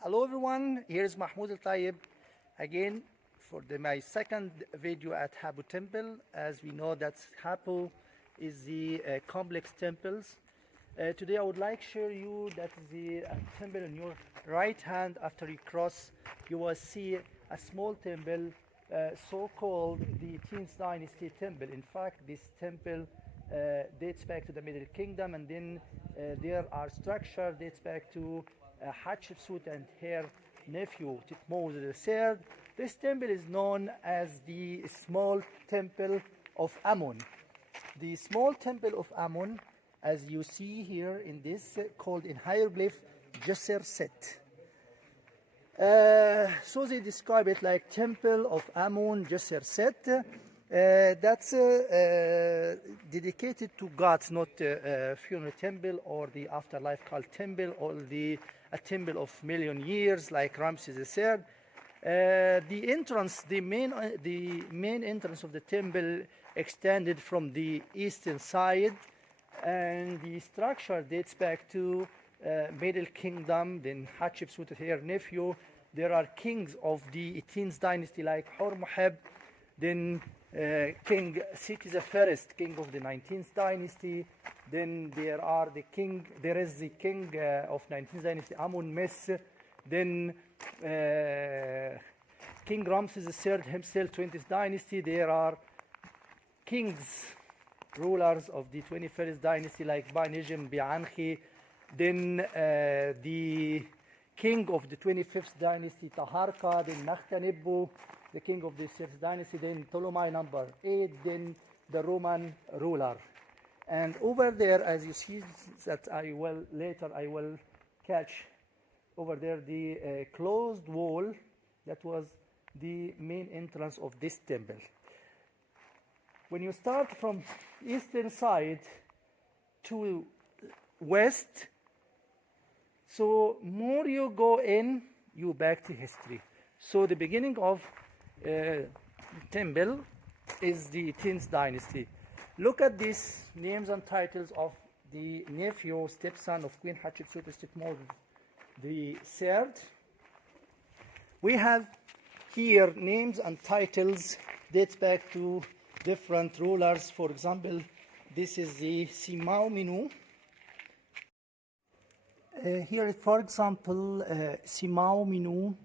Hello everyone, here's Mahmoud Al-Tayyib again for my second video at Habu Temple. As we know that Habu is the complex temples. Today I would like to show you that the temple on your right hand. After you cross, you will see a small temple so-called the 18th dynasty temple. In fact, this temple dates back to the Middle Kingdom, and then there are structure dates back to Hatshepsut and her nephew Thutmose III. This temple is known as the small temple of Amon. The small temple of Amon, as you see here in this, called in hieroglyph Jisr Set. So they describe it like Temple of Amon Jisr Set. That's dedicated to gods, not funeral temple or the afterlife called temple, or a temple of million years like Ramses III. The entrance, the main entrance of the temple extended from the eastern side, and the structure dates back to Middle Kingdom. Then Hatshepsut, her nephew. There are kings of the 18th dynasty like Hormoheb. Then King Seti I, king of the 19th dynasty. Then there is the king of 19th dynasty, Amon Mes. Then King Ramses III himself, 20th dynasty. There are kings, rulers of the 21st dynasty like Banijim, Bianchi. Then the king of the 25th dynasty, Taharka. Then Nakhtanibbu, the king of the 6th dynasty. Then Ptolemy number 8. Then the Roman ruler. And over there, as you see, that I will catch over there the closed wall. That was the main entrance of this temple. When you start from eastern side to west, so more you go in, you back to history. So the beginning of temple is the 18th dynasty. Look at these names and titles of the nephew, stepson of Queen Hatshepsut, Thutmose III. We have here names and titles dates back to different rulers. For example, this is the Simao Minu. Here, for example, Simao Minu,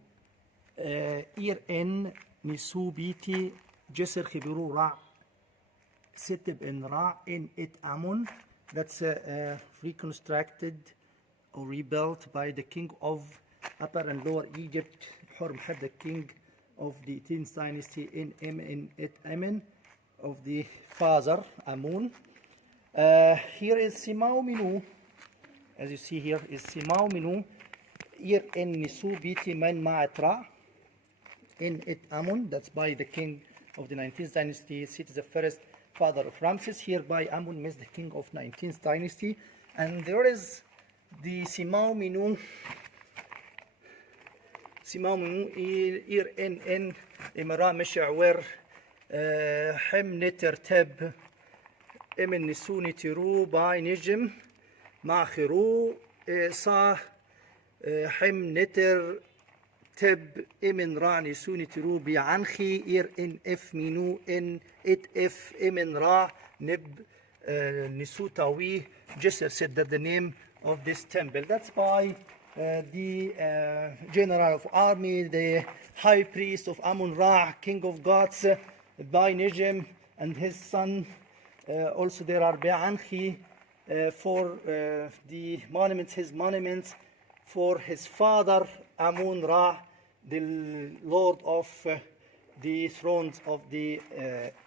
Ir-En Nisubiti, Jisr Khibiru Ra, Setib en Ra in It Amon. That's reconstructed or rebuilt by the king of Upper and Lower Egypt, Hormoheb, the king of the 18th dynasty, in It Amon, of the father Amon. Here is Simao Minu. As you see here is Simao Minu, Ir-En Nisubiti Man Ma'atra in It Amon. That's by the king of the 19th dynasty, Seti I, father of Ramses. Here by Amon Mes, the king of 19th dynasty. And there is the Simao Minu, Ir-En Imra Mesha'wer Hem Neter Teb Emin Nisuni Tiru by Nijim Ma'khiru Sa Hem Neter Teb Emin Ra Nisuni Tiru Bi'anchi Ir-En F Minu En It F Emin Ra Nib Nisutawi Jisr said that the name of this temple. That's by the general of army, the high priest of Amon Ra, king of gods, by Nijim, and his son. Also there are Bi'anchi for the monuments, his monuments for his father Amon Ra, the lord of the thrones of the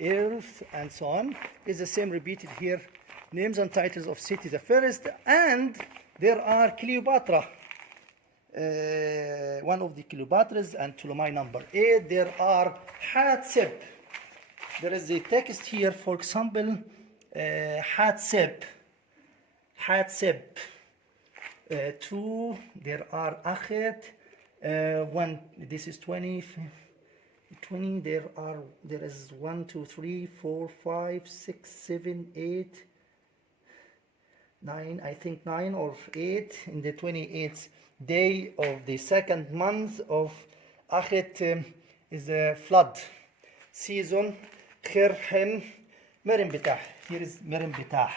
earth, and so on. Is the same repeated here. Names and titles of Seti I, and there are Cleopatra, one of the Cleopatras, and Ptolemy number 8. There are Hatshep. There is a text here, for example, Hatshep. 2. There are Achet. 1. This is 20. There is 1, 2, 3, 4, 5, 6, 7, 8, 9, I think 9 or 8 in the 28th day of the second month of Achet is a flood season. Khirhem Merim Bitah. Here is Merim Bitah.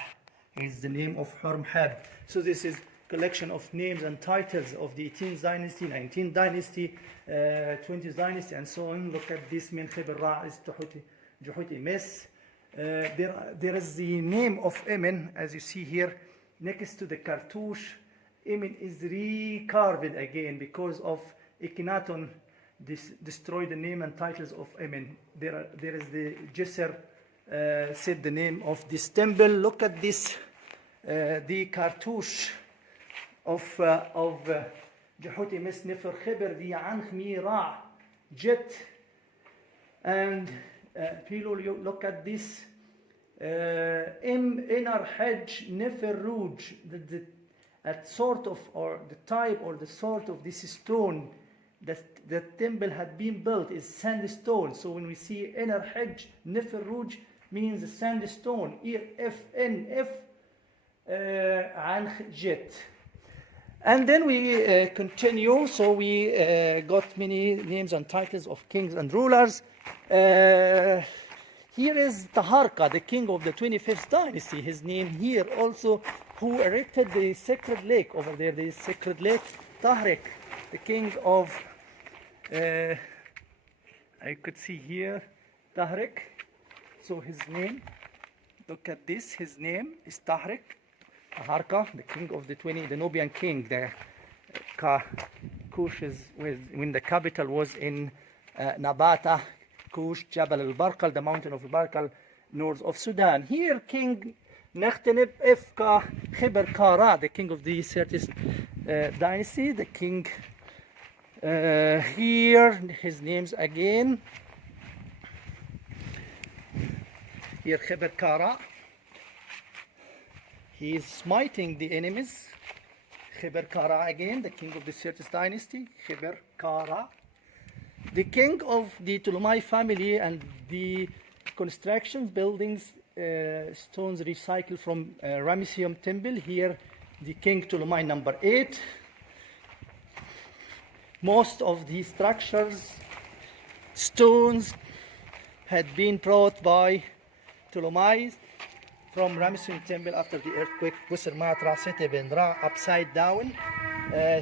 Is the name of Hormheb. So this is collection of names and titles of the 18th dynasty, 19th dynasty, 20th dynasty, and so on. Look at this min Khibr Ra is Juhuti Mes. There is the name of Amon, as you see here, next to the cartouche. Amon is recarved again because of Akhenaton destroyed the name and titles of Amon. There is the Jesser said the name of this temple. Look at this, the cartouche of Jehuti Mes Nefer Khibr the Anch Mira Jet, and look at this Inner Hedge Nefer Rouge, at sort of, or the type or the sort of this stone that the temple had been built is sandstone. So when we see Inner Hedge Nefer Rouge means sandstone. FNF Anch Jet. And then we continue. So we got many names and titles of kings and rulers. Here is Taharqa, the king of the 25th dynasty. His name here also, who erected the sacred lake over there, the sacred lake. Tahrik, the king of, I could see here, Tahrik. So his name, look at this, his name is Tahrik. Taharqa, the king of the Nubian king, the Kush is when the capital was in Nabata, Kush, Jabal al-Barqal, the mountain of al-Barqal, north of Sudan. Here, King Nakhtanib Ifka Khibr Kara, the king of the 30th dynasty, the king here, his names again. Here, Khibr Kara. He is smiting the enemies. Khibr Kara again, the king of the 30th dynasty, Khibr Kara. The king of the Ptolemy family and the constructions, buildings, stones recycled from Ramesseum temple. Here, the king Ptolemy number 8. Most of the structures, stones, had been brought by Ptolemy from Ramesseum temple after the earthquake. Busr Matra Sete Ben Ra, upside down.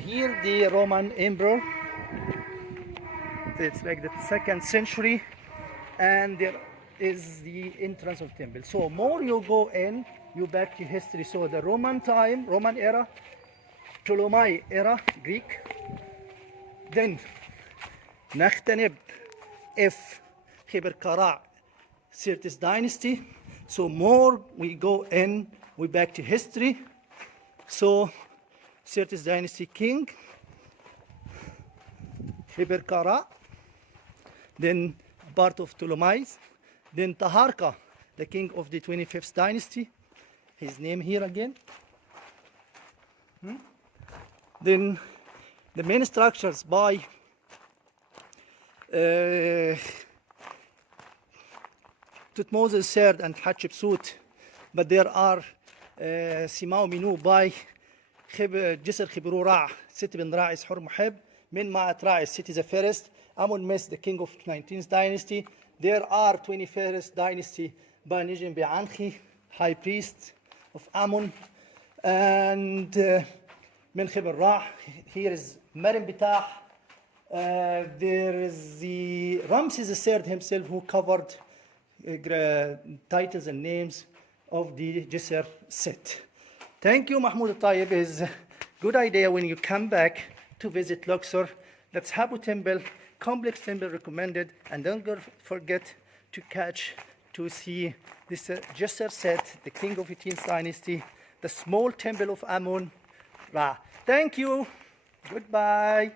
Here, the Roman emperor. It's like the 2nd century, and there is the entrance of temple. So more you go in, you back to history. So the Roman time, Roman era, Ptolemy era, Greek, then Nakhtanib F Khibr Kara, 30th dynasty. So more we go in, we back to history. So 30th dynasty king Khibr Kara, then part of Ptolemy's, then Taharqa, the king of the 25th dynasty, his name here again. Then the main structures by Tutmosis III and Hatshepsut, but there are Simao Minu by Jesser Khibru Ra, Sit bin Ra is Hormheb, Min Ma'at Ra is Sit is the first, Amon Mes, the king of 19th dynasty. There are 21st dynasty by Nijim Bi'anchi, high priest of Amon, and Min Khibr Ra. Here is Merim Bitah. There is the Ramses III himself, who covered titles and names of the Jesser set. Thank you, Mahmoud al-Tayyib. Is a good idea when you come back to visit Luxor. That's Habu temple, complex temple recommended, and don't forget to see this Jesser set, the king of 18th dynasty, the small temple of Amon Ra. Thank you. Goodbye.